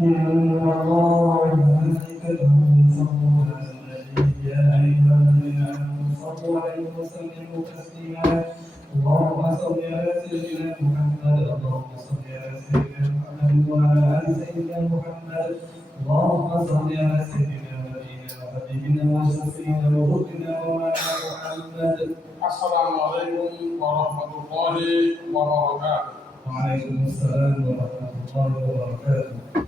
إن الله يصلون على النبي يا أيها الذين آمنوا صلوا عليه وسلموا تسليما اللهم صل على سيدنا محمد اللهم صل على سيدنا محمد وعلى آل سيدنا محمد اللهم صل على سيدنا نبينا وحبيبنا وشفينا وربنا ومولانا السلام عليكم ورحمة الله وبركاته وعليكم السلام ورحمة الله وبركاته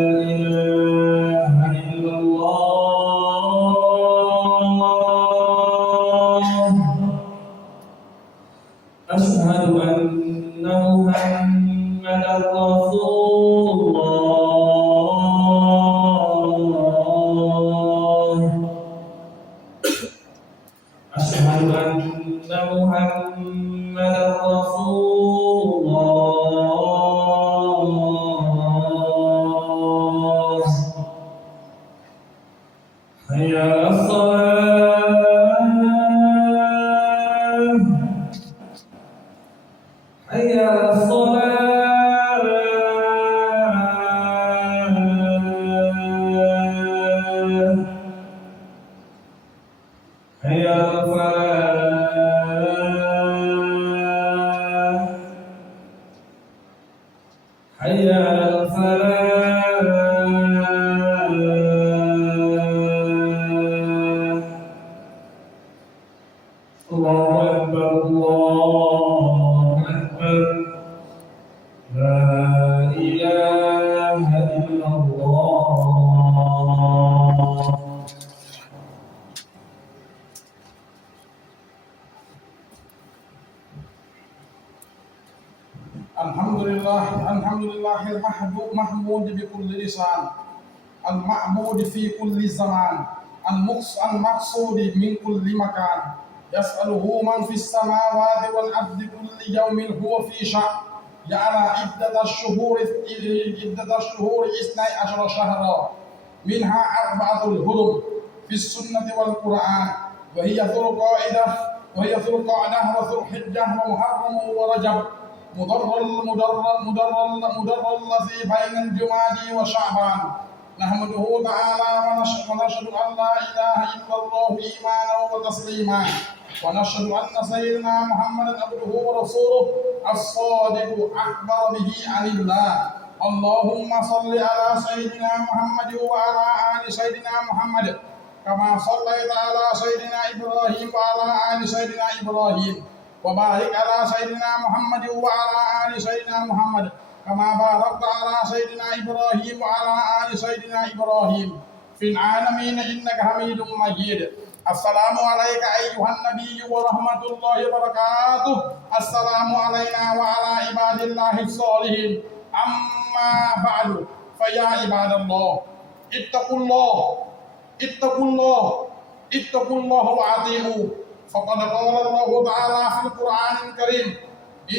حي على الصلاة أكبر الله أكبر لا إله إلا الله الحمد لله الحمد لله المحمود محمود بكل لسان المعبود في كل زمان المقص المقصود من كل مكان يسأله من في السماوات والأرض كل يوم هو في شأن. جعل عدة الشهور عدة الشهور اثني عشر شهرا منها أربعة الهرم في السنة والقرآن. وهي ذو القاعدة وهي ذو القعدة وذو الحجة ومحرم ورجب. مضر المضر مضر مضر الذي بين الجماد وشعبان. نحمده تعالى ونشهد أن لا إله إلا الله إيمانا وتسليما. ونشهد أن سيدنا محمدا عبده ورسوله الصادق اخبر به عن الله. اللهم صل على سيدنا محمد وعلى آل سيدنا محمد. كما صليت على سيدنا إبراهيم وعلى آل سيدنا إبراهيم. وبارك على سيدنا محمد وعلى آل سيدنا محمد. كما باركت على سيدنا إبراهيم وعلى آل سيدنا إبراهيم. في العالمين إنك حميد مجيد. السلام عليك أيها النبي ورحمة الله وبركاته السلام علينا وعلى عباد الله الصالحين أما بعد فيا عباد الله اتقوا الله اتقوا الله اتقوا الله وأطيعوه فقد قال الله تعالى في القرآن الكريم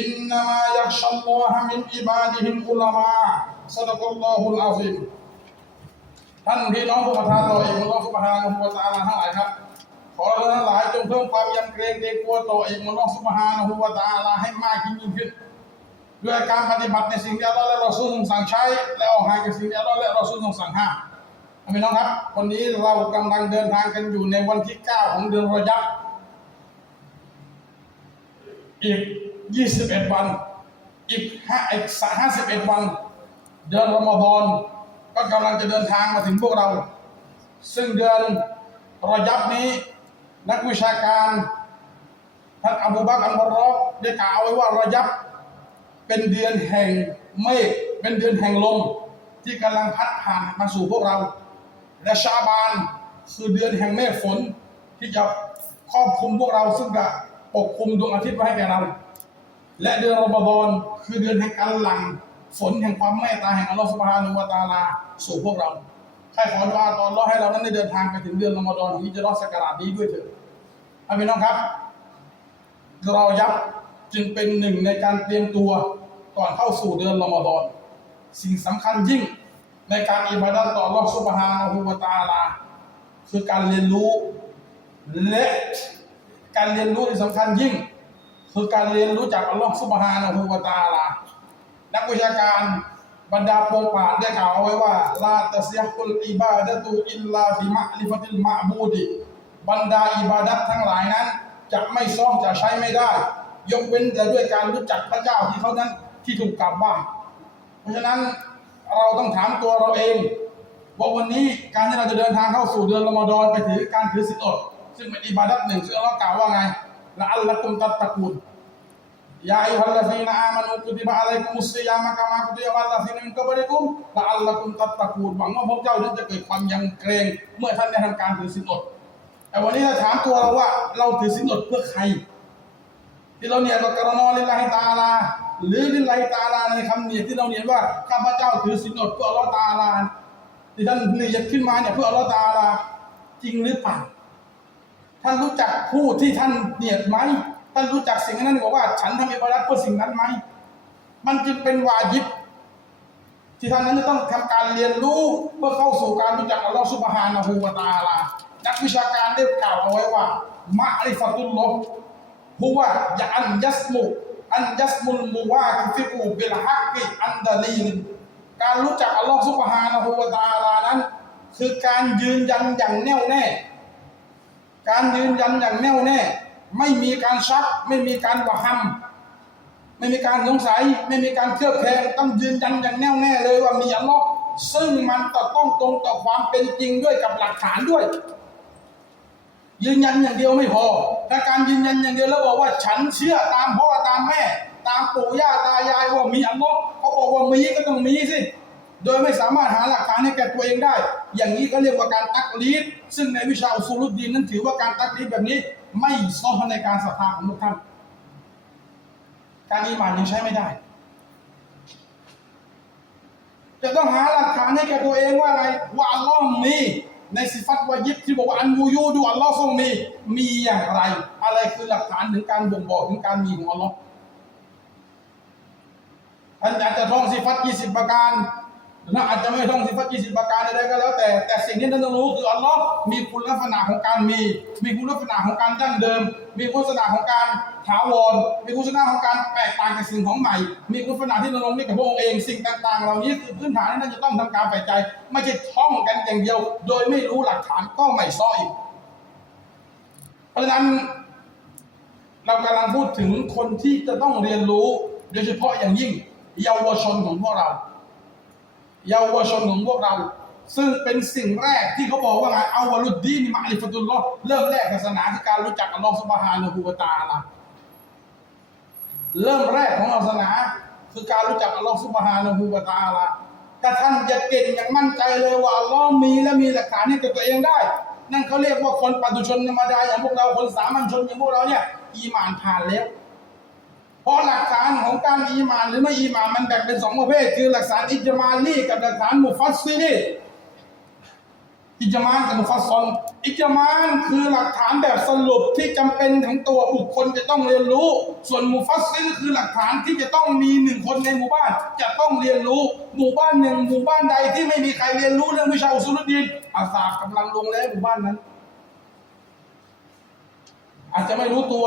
إنما يخشى الله من عباده العلماء صدق الله العظيم ท่านพี่น้องผู้ประทานต่อเองมุลลอฮฺสุบฮานะฮูวะตะอาลาทั้งหลายครับ ขอเราทั้งหลายจงเพิ่มความยำเกรงเกรงกลัวต่อเองมุลลอฮฺสุบฮานะฮูวะตาลาให้มากยิ่งยิ่งขึ้นด้วยการปฏิบัติในสิ่งที่อัลลอฮฺและรอซูลทรงสั่งใช้ และออกห่างจากสิ่งที่อัลลอฮฺและรอซูลทรงสั่งห้ามพี่น้องครับ วันนี้เรากำลังเดินทางกันอยู่ในวันที่ 9 ของเดือนรอยับอีก 21 วัน อีกห้าอีก51 วัน เดือนรอมฎอนก็กำลังจะเดินทางมาถึงพวกเรา ซึ่งเดือนรอยับนี้ นักวิชาการท่านอบูบักรอัลบารอกได้กล่าวไว้ว่ารอยับเป็นเดือนแห่งเมฆเป็นเดือนแห่งลมที่กำลังพัดผ่านมาสู่พวกเรา และชาบานคือเดือนแห่งเมฆฝน ที่จะครอบคลุมพวกเราซึ่งจะปกคลุมดวงอาทิตย์ไว้ให้แก่เรา และเดือนรอมฎอนคือเดือนแห่งการหลั่งฝนแห่งความเมตตาแห่งอัลลอฮฺสุบฮานุวะตาลาสู่พวกเรา ใครขอดุอาต่ออัลเลอให้เรานั้นได้เดินทางไปถึงเดือนรอมฎอนที่จะรอสกราดนี้ด้วยเถิดเอาพี่น้องครับ เรายับจึงเป็นหนึ่งในการเตรียมตัวก่อนเข้าสู่เดือนรอมฎอน สิ่งสำคัญยิ่งในการอิบาดะห์ต่ออัลลอฮ์ซุบฮานะฮูวะตาลา คือการเรียนรู้และการเรียนรู้ที่สำคัญยิ่ง คือการเรียนรู้จากอัลลอฮ์ซุบฮานะฮูวะตาลานักวิชาการ บรรดาปงป่าชญ์ได้กล่าวเอาไว้ว่าลาตัสยะกุลอิบาดะตุอิลลาฟิมะลิฟติลมะบูดิบรรดาอิบาดัตทั้งหลายนั้น จะไม่ซ่อมจะใช้ไม่ได้ ยกเว้นแต่ด้วยการรู้จักพระเจ้าที่เขานั้นที่ถูกกล่าวว่า เพราะฉะนั้นเราต้องถามตัวเราเองว่าวันนี้การที่เราจะเดินทางเข้าสู่เดือนรอมฎอนไปถือการถือศีลอดซึ่งเป็นอิบาดัตหนึ่งซึ่งเรากล่าวว่าไงละอัลละกุมตัตตะกูล ยาอิฮัลลซีนะอามานุกุติบะอะลัยกุมุสซิยามะกะมากุติบะอัลลซีนะมินกับริกุมละอัลละกุมตัตตะกูลหวังว่าพวกเจ้านั้นจะเกิดความยำเกรงเมื่อท่านได้ทำการถือศีลอดแต่วันนี้ถ้าถามตัวเราว่าเราถือศีลอดเพื่อใคร ที่เราเนี่ยเรากรนอลิลาฮิตาลา หรือลิลาฮิตาลาในคำเนี่ยที่เราเนียดว่าข้าพเจ้าถือศีลอดเพื่ออัลลอฮ์ตาลาที่ท่านเนียดขึ้นมาเนี่ยเพื่ออัลลอฮ์ตาอาลาจริงหรือเปล่าท่านรู้จักผู้ที่ท่านเนียดไหม ท่านรู้จักสิ่งนั้นบอกว่า ฉันทำอิบาดัตเพื่อสิ่งนั้นไหมมันจึงเป็นวาญิบ ที่ท่านนั้นจะต้องทำการเรียนรู้เพื่อเข้าสู่การรู้จักอัลลอฮฺซุบฮานะฮูวะตาลานักวิชาการได้กล่าวเอาไว้ว่ามะริฟตุลลอฮ์ผู้ว่าอย่าอันยัสมุอันยัสมุลมุวาคิฟิกูบิลฮักกิอันดาลีนการรู้จักอัลลอฮฺซุบฮานะฮูวะตาลานั้น คือการยืนยันอย่างแน่วแน่ การยืนยันอย่างแน่วแน่ ไม่มีการชักไม่มีการวะฮัมไม่มีการสงสัย ไม่มีการเคลือบแคลงต้องยืนยันอย่างแน่วแน่เลยว่ามีอัลลอฮ์ซึ่งมันต้องตรงต่อความเป็นจริงด้วยกับหลักฐานด้วย ยืนยันอย่างเดียวไม่พอถ้าการยืนยันอย่างเดียวแล้วบอกว่าฉันเชื่อตามพ่อตามแม่ ตามปู่ย่าตายายว่ามีอัลลอฮ์เขาบอกว่ามีก็ต้องมีสิโดยไม่สามารถหาหลักฐานให้แก่ตัวเองได้ อย่างนี้ก็เรียกว่าการตักลีดซึ่งในวิชาอุซูลุดดีนนั้นถือว่าการตักลีดแบบนี้ ไม่ซ้อในการศรัทธาของทุกท่าน การอีหมานยังใช้ไม่ได้ จะต้องหาหลักฐานให้แก่ตัวเองว่าอะไร ว่าอัลลอฮ์มีในสิฟัตวายิบที่บอกว่าอันวูยูดูอัลลอฮ์ทรงมีมีอย่างไร อะไรคือหลักฐานถึงการบ่งบอกถึงการมีของอัลลอฮ์ท่านอาจจะท่องสิฟัตยี่สิบประการ หรือาจจะไม่ท่องสิฟัตยี่สิบประการใดๆก็แล้วแต่แต่สิ่งที่ท่านต้องรู้คืออัลลอฮ์มีคุณลักษณะของการมี มีคุณลักษณะของการดั้งเดิม มีคุณลักษณะของการถาวรมีคุณลักษณะของการแตกต่างจากสิ่งของใหม่ มีคุณลักษณะที่นรงนี่กับพระองค์เองสิ่งต่าง ๆ เหล่านี้คือพื้นฐานที่ท่านจะต้องทำการใส่ใจ ไม่ใช่ท่องกันอย่างเดียว โดยไม่รู้หลักฐานก็ไม่ซ้ออีก เพราะฉะนั้นเรากำลังพูดถึงคนที่จะต้องเรียนรู้ โดยเฉพาะอย่างยิ่งเยาวชนของพวกเรา เยาวชนของพวกเรา ซึ่งเป็นสิ่งแรกที่เขาบอกว่าไงเอาวารุดดีนมาอิฟตุลลอฮ์เริ่มแรกศาสนาคือการรู้จักอัลลอฮ์ซุบฮานะฮูวะตาลาเริ่มแรกของศาสนาคือการรู้จักอัลลอฮ์ซุบฮานะฮูวะตาลาถ้าท่านจะเก่งอย่างมั่นใจเลยว่าอัลลอฮ์มีและมีหลักฐานให้กับตัวเองได้ นั่นเขาเรียกว่าคนปัจจุชนธรรมดาอย่างพวกเราคนสามัญชนอย่างพวกเราเนี่ยอีหมานผ่านแล้ว เพราะหลักฐานของการอีมานหรือไม่อีมานมันแบ่งเป็นสองประเภท คือหลักฐานอิจมาลีกับหลักฐานมุฟัสซิลีอิจมานกับมุฟัสซอลอิจมานคือหลักฐานแบบสรุปที่จำเป็นทั้งตัวบุคคลจะต้องเรียนรู้ ส่วนมุฟัสซิลคือหลักฐานที่จะต้องมีหนึ่งคนในหมู่บ้าน จะต้องเรียนรู้หมู่บ้านหนึ่งหมู่บ้านใดที่ไม่มีใครเรียนรู้เรื่องวิชาอุสุลดีนอาสาบกำลังลงแล้วหมู่บ้านนั้น อาจจะไม่รู้ตัว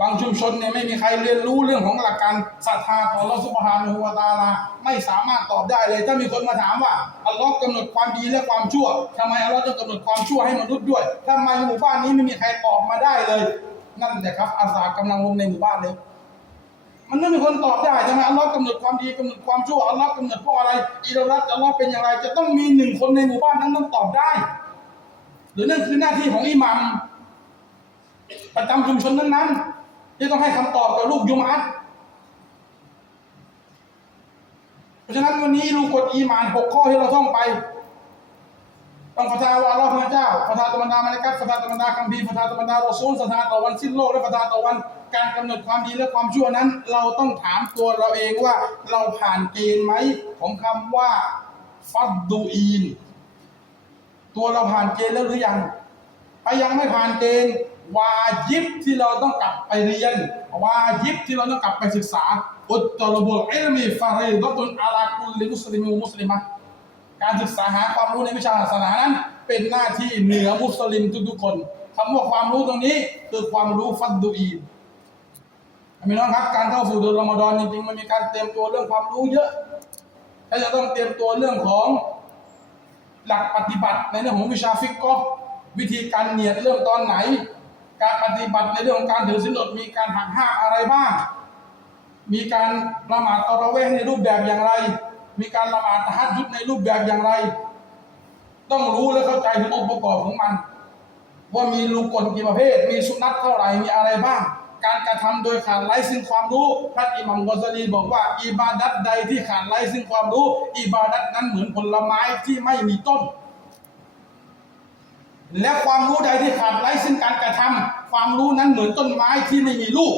บางชุมชนเนี่ยไม่มีใครเรียนรู้เรื่องของหลักการศรัทธาต่ออัลลอฮฺสุบฮานะฮูวตาลาไม่สามารถตอบได้เลย ถ้ามีคนมาถามว่าอัลลอฮ์กำหนดความดีและความชั่วทำไมอัลลอฮ์ต้องกำหนดความชั่วให้มนุษย์ด้วยทำไมหมู่บ้านนี้ไม่มีใครตอบมาได้เลย นั่นแหละครับ อาสากำลังลงในหมู่บ้านเลยมันไม่มีคนตอบได้ใช่ไหมอัลลอฮ์กำหนดความดีกำหนดความชั่วอัลลอฮ์กำหนดเพราะอะไรอิรรัตอัลลอฮ์เป็นอย่างไร จะต้องมีหนึ่งคนในหมู่บ้านนั้นต้องตอบได้ หรือนั่นคือหน้าที่ของอิหมัมประจำชุมชนนั้นๆ ที่ต้องให้คำตอบกับลูกยุมอัตเพราะฉะนั้นวันนี้ลูกกฎอีมานหกข้อที่เราท่องไปต้องฟาทาวาลอพระเจ้าฟาทาตมันดามาลิกัตฟาทาตมันดาคัมภีร์ฟาทาตมันดารอซูลฟาทาต่อวันสิ้นโลกและฟาทาต่อวันการกำหนดความดีและความชั่วนั้น เราต้องถามตัวเราเองว่าเราผ่านเกณฑ์ไหมของคำว่าฟัดดูอีน ตัวเราผ่านเกณฑ์แล้วหรือยังถ้ายังไม่ผ่านเกณฑ์ วาญิบที่เราต้องกลับไปเรียน วาญิบที่เราต้องกลับไปศึกษาอุตตรบุลอิลมีฟารีดตุนอาลากุลลิมุสลิมวะมุสลิมะการศึกษาหาความรู้ในวิชาศาสนานั้น เป็นหน้าที่เหนือมุสลิมทุกๆคนคำว่าความรู้ตรงนี้คือความรู้ฟัดดูอีนพี่น้องครับการเข้าสู่เดือนรอมฎอนจริงๆมันมีการเตรียมตัวเรื่องความรู้เยอะถ้าจะต้องเตรียมตัวเรื่องของหลักปฏิบัติในเรื่องของวิชาฟิกก็วิธีการเนียดเรื่องตอนไหน การปฏิบัติในเรื่องของการถือสินอดมีการหักห้ามอะไรบ้าง มีการละหมาดตอระเวห์ในรูปแบบอย่างไร มีการละหมาดตฮัดยุดในรูปแบบอย่างไร ต้องรู้และเข้าใจถึงองค์ประกอบของมัน ว่ามีรูกกลกี่ประเภท มีสุนัตเท่าไหร่ มีอะไรบ้าง การกระทำโดยขาดไร้ซึ่งความรู้ท่านอิหมัมกอซาลีบอกว่าอิบาดัตใดที่ขาดไร้ซึ่งความรู้อิบาดัตนั้นเหมือนผลไม้ที่ไม่มีต้น และความรู้ใดที่ขาดไร้ซึ่งการกระทำความรู้นั้นเหมือนต้นไม้ที่ไม่มีลูก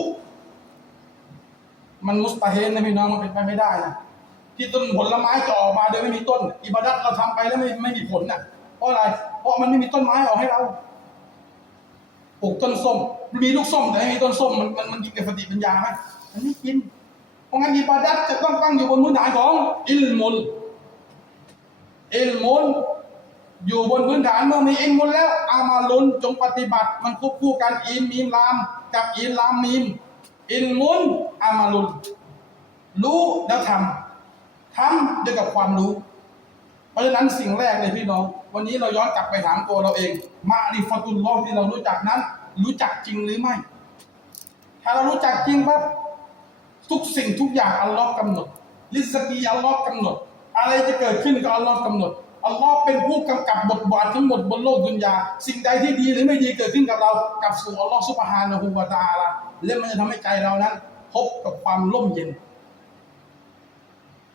มันมุสตาเฮนนะพี่น้องมันเป็นไปไม่ได้นะที่ต้นผลไม้จะออกมาโดยไม่มีต้น อิบาดัตเราทำไปแล้วไม่ไม่มีผลน่ะ เพราะอะไร เพราะมันไม่มีต้นไม้ออกให้เราปลูกต้นส้ม มีลูกส้มแต่ไม่มีต้นส้มมันมันมันกินกับสติปัญญาไหมมันไม่กิน เพราะงั้นอิบาดัตจะต้องตั้งอยู่บนพื้นฐานของอิลมุลอิลมุล อยู่บนพื้นฐานเมื่อมีอิลมุลแล้วอามาลุนจงปฏิบัติมันควบคู่กันอินมีมลามกับอินลามมีมอิลมุลอามาลุนรู้แล้วทำทำด้วยกับความรู้ เพราะฉะนั้นสิ่งแรกเลยพี่น้อง วันนี้เราย้อนกลับไปถามตัวเราเองมาริฟตุลลอฮ์ที่เรารู้จักนั้น รู้จักจริงหรือไม่ ถ้าเรารู้จักจริงปั๊บทุกสิ่งทุกอย่างอัลลอฮ์กำหนดลิสกีอัลลอฮ์กำหนด อะไรจะเกิดขึ้นก็อัลลอฮ์กำหนด อัลลอฮ์เป็นผู้กำกับบทบาททั้งหมดบนโลกดุนยา สิ่งใดที่ดีหรือไม่ดีเกิดขึ้นกับเรากับสู่อัลลอฮ์ซุบฮานะฮูวะตะอาลาและมันจะทำให้ใจเรานั้น พบกับความร่มเย็น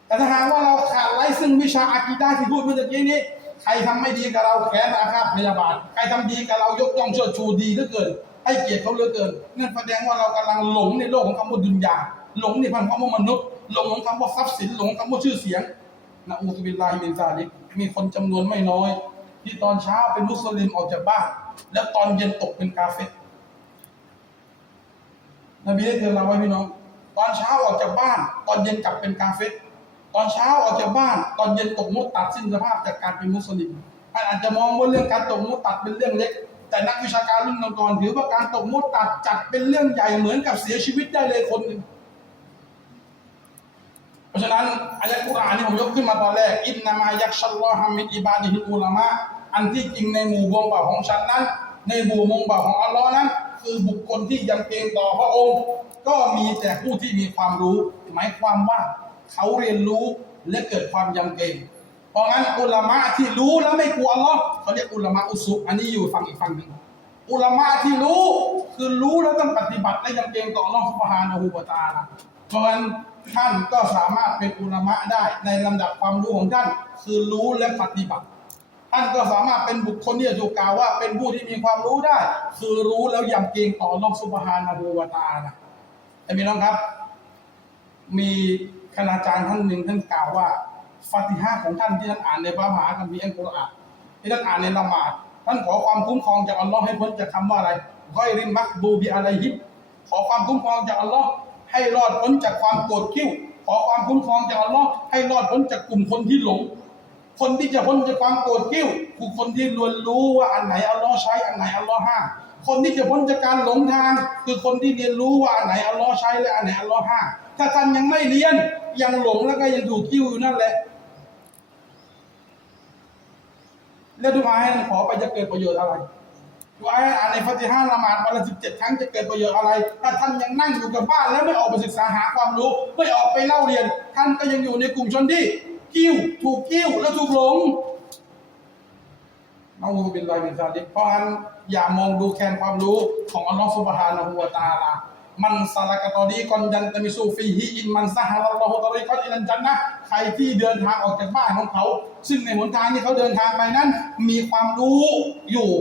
แต่ถ้าหากว่าเราขาดไร้ซึ่งวิชาอากีดาที่พูดเมื่อกี้นี้ ใครทำไม่ดีกับเราแค้นอาฆาตพยาบาท ใครทำดีกับเรายกย่องเชิดชูดีเหลือเกิน ให้เกียรติเขาเหลือเกินนั่นแสดงว่าเรากำลังหลงในโลกของคำว่าดุนยาหลงในพันคำว่ามนุษย์หลงของคำว่าทรัพย์สินหลงคำว่าชื่อเสียง นะอูซุบิลลาฮิมินซาลิกมีคนจำนวนไม่น้อย ที่ตอนเช้าเป็นมุสลิมออกจากบ้าน แล้วตอนเย็นตกเป็นกาเฟรนบีได้เตือนเราไว้พี่น้อง ตอนเช้าออกจากบ้าน ตอนเย็นกลับเป็นกาเฟตตอนเช้าออกจากบ้าน ตอนเย็นตกมุตตัดสิ้นสภาพจากการเป็นมุสลิมท่านอาจจะมองว่าเรื่องการตกมุตตัดเป็นเรื่องเล็ก แต่นักวิชาการรุ่นก่อนๆถือว่าการตกมุตตัดจัดเป็นเรื่องใหญ่เหมือนกับเสียชีวิตได้เลยคนหนึ่ง เพราะฉะนั้นอายะกุรอานที่ผมยกขึ้นมาตอนแรกอินนามายักชัลลอฮามินอิบาดิฮิอุลามะอันที่จริงในหมู่วงเบาวของฉันนั้น ในหมู่วงเบาวของอัลลอฮ์นั้น คือบุคคลที่ยำเกรงต่อพระองค์ ก็มีแต่ผู้ที่มีความรู้ หมายความว่าเขาเรียนรู้และเกิดความยำเกรงเพราะงั้นอุลามะที่รู้แล้วไม่กลัวอัลลอฮ์เขาเรียกอุลามะอุสุอันนี้อยู่ฝั่งอีกฝั่งหนึ่งอุลามะที่รู้คือรู้แล้วต้องปฏิบัติและยำเกรงต่ออัลลอฮ์ซุบฮานะฮูวะตาลาเพราะงั้น ท่านก็สามารถเป็นอุลามะได้ในลำดับความรู้ของท่าน คือรู้และปฏิบัติ ท่านก็สามารถเป็นบุคคลที่จะถูกกล่าวว่า เป็นผู้ที่มีความรู้ได้ คือรู้แล้วยำเกรงต่อลลอฮ์ซุบฮานะฮูวะตะอาลาไอ้พี่น้องครับ มีคณาจารย์ท่านหนึ่งท่านกล่าวว่าฟาติฮะห์ของท่านที่ท่านอ่านในพระมหาคัมภีร์อัลกุรอานที่ท่านอ่านในละหมาดท่านขอความคุ้มครองจากอัลลอฮ์ให้พ้นจากคำว่าอะไรก้อยริมักบูบิอะไรฮิบขอความคุ้มครองจากอัลลอฮ์ ให้รอดพ้นจากความโกรธคิ้ว ขอความคุ้มครองจากอัลลอฮ์ให้รอดพ้นจากกลุ่มคนที่หลง คนที่จะพ้นจากความโกรธกิ้วคือคนที่รวนรู้ว่าอันไหนอัลลอฮ์ใช้อันไหนอัลลอฮ์ห้ามคนที่จะพ้นจากการหลงทาง คือคนที่เรียนรู้ว่าอันไหนอัลลอฮ์ใช้และอันไหนอัลลอฮ์ห้ามถ้าท่านยังไม่เรียนยังหลงแล้วก็ยังถูกกิ้วอยู่นั่นแหละแล้วดูอาให้ท่านขอไปจะเกิดประโยชน์อะไร ดูอาให้อ่านในฟาติฮะละหมาดวันละสิบเจ็ดครั้งจะเกิดประโยชน์อะไร ถ้าท่านยังนั่งอยู่กับบ้านแล้วไม่ออกไปศึกษาหาความรู้ ไม่ออกไปเล่าเรียน ท่านก็ยังอยู่ในกลุ่มชนที่กิ้ว ถูกกิ้วและถูกหลงนะอูบิลลาฮิมินซาลิเพราะฉะนั้นอย่ามองดูแคลนความรู้ของอัลลอฮฺซุบฮานะฮูวะตาลามันสลักตอดีกอนยันตมิซูฟีฮิอินมันซะฮะลัลลอฮุตะรีกอนอิลันจันนะใครที่เดินทางออกจากบ้านของเขา ซึ่งในหนทางที่เขาเดินทางไปนั้น มีความรู้อยู่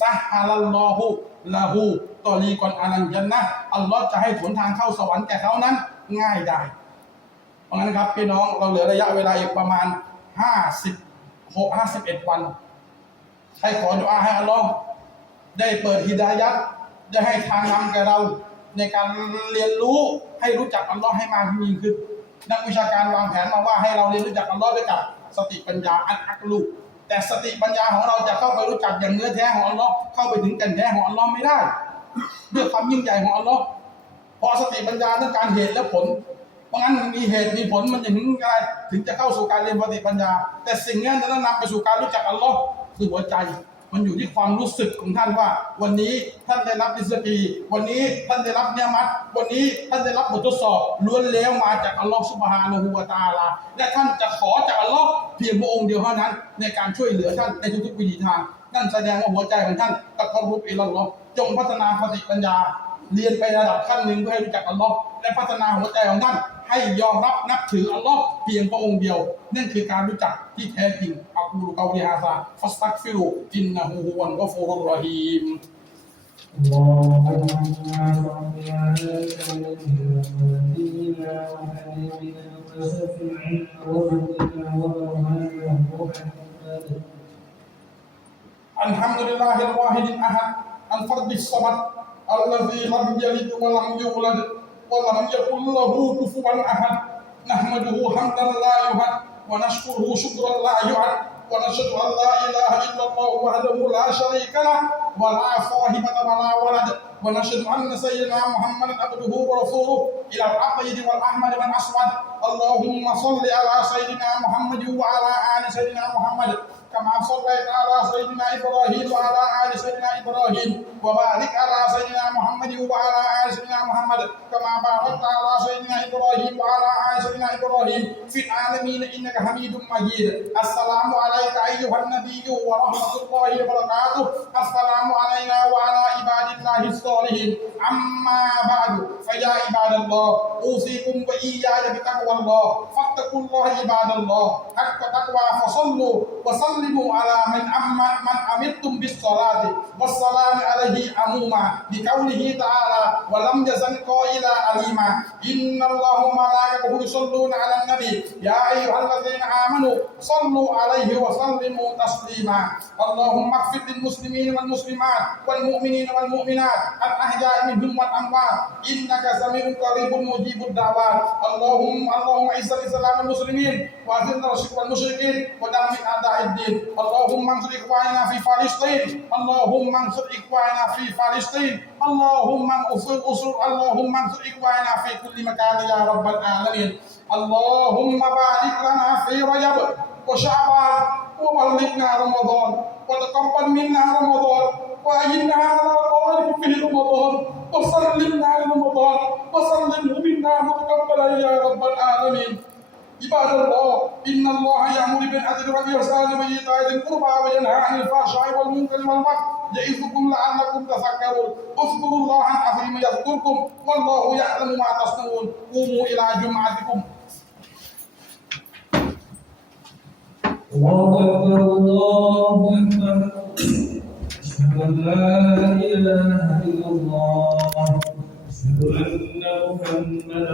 ซะฮะลัลลอฮุละฮูตอรีกอนอาลันจันนะอัลลอฮ์จะให้ผลทางเข้าสวรรค์แก่เขานั้น ง่ายได้เพราะงั้นครับ พี่น้องเราเหลือระยะเวลาอีกประมาณ56 51วัน ให้ขอดุอาให้อัลลอฮ์ได้เปิดฮิดายัดได้ให้ทางนำแก่เรา ในการเรียนรู้ให้รู้จักอัลลอฮ์ให้มากยิ่งขึ้นนักวิชาการวางแผนมาว่าให้เราเรียนรู้จักอัลลอฮ์ด้วยกับสติปัญญาอันอักลู แต่สติปัญญาของเราจะเข้าไปรู้จักอย่างเนื้อแท้ของอัลลอฮ์เข้าไปถึงแก่นแท้ของอัลลอฮ์ไม่ได้ด้วยความยิ่งใหญ่ของอัลลอฮ์พอสติปัญญาต้องการเหตุและผล เพราะงั้นมีเหตุมีผลมันจะถึงอะไรถึงจะเข้าสู่การเรียนปฏิปัญญา แต่สิ่งนี้จะต้องนำไปสู่การรู้จักอัลลอฮ์คือหัวใจ มันอยู่ที่ความรู้สึกของท่านว่า วันนี้ท่านได้รับริสกี วันนี้ท่านได้รับเนื้อมัด วันนี้ท่านได้รับบททดสอบล้วนแล้วมาจากอัลลอฮฺสุบฮานะฮูวาตาลาและท่านจะขอจากอัลลอฮฺเพียงพระองค์เดียวเท่านั้น ในการช่วยเหลือท่านในทุกๆวิถีทางนั่นแสดงว่าหัวใจของท่านตะกรุบอิลลอฮฺจงพัฒนาสติปัญญา เรียนไประดับขั้นหนึ่งเพื่อให้รู้จักอัลลอฮ์และพัฒนาหัวใจของท่าน ให้ยอมรับนับถืออัลลอฮ์เพียงพระองค์เดียว นั่นคือการรู้จักที่แท้จริงอักูลุกาลิฮาซาฟัสตักฟิรุอินนะฮูฮุวันกอฟูรุรรอฮีม اللهم صل على سيدنا وحبيبنا وشفيعنا ومولانا ومولانا محمد الحمد لله الواحد الأحد الفرد الصمد الذي لم يلد ولم يولد ولم يكن له كفوا أحد. نحمده حمدا لا يهد ونشكره شكرا لا يعد ونشهد أن لا إله إلا الله وحده لا شريك له ولا صاحبة ولا ولد. ونشهد أن سيدنا محمدا عبده ورسوله إلى الأبيض والأحمر والأسود. اللهم صل على سيدنا محمد وعلى آل سيدنا محمد. كما صليت على سيدنا ابراهيم وعلى ال سيدنا ابراهيم وبارك على سيدنا محمد وعلى ال سيدنا محمد كما باركت على سيدنا ابراهيم وعلى ال سيدنا ابراهيم في العالمين انك حميد مجيد السلام عليك ايها النبي ورحمه الله وبركاته السلام علينا وعلى عباد الله الصالحين اما بعد فيا عباد الله اوصيكم واياي بتقوى الله فاتقوا الله عباد الله حق تقوى فصلوا وسلموا على من أما من أمرتم بالصلاة والسلام عليه عموما بقوله تعالى ولم يزل قائلا عليما إن الله وملائكته يصلون على النبي يا أيها الذين آمنوا صلوا عليه وسلموا تسليما اللهم اغفر للمسلمين والمسلمات والمؤمنين والمؤمنات الأحياء منهم والأموات إنك سميع قريب مجيب الدعوات اللهم اللهم اعز الإسلام والمسلمين وأذل الشرك والمشركين ودمر أعداء الدين اللهم انصر إخواننا في فلسطين. اللهم انصر إخواننا في فلسطين. اللهم انصر انصر اللهم انصر إخواننا في كل مكان يا رب العالمين. اللهم بارك لنا في رجب وشعبان وبلغنا رمضان. وتقبل منا رمضان. وأعنا على طوائف في رمضان. وسلمنا لرمضان. وسلمه منا متقبلا يا رب العالمين. عباد الله إن الله يأمر بالعدل والإحسان وإيتاء ذي القربى وينهى عن الفحشاء والمنكر والبغي يعظكم لعلكم تذكرون. اذكروا الله العظيم يذكركم والله يعلم ما تصنعون. قوموا إلى جمعتكم. الله أكبر الله أكبر. أشهد أن لا إله إلا الله. أشهد أن محمدا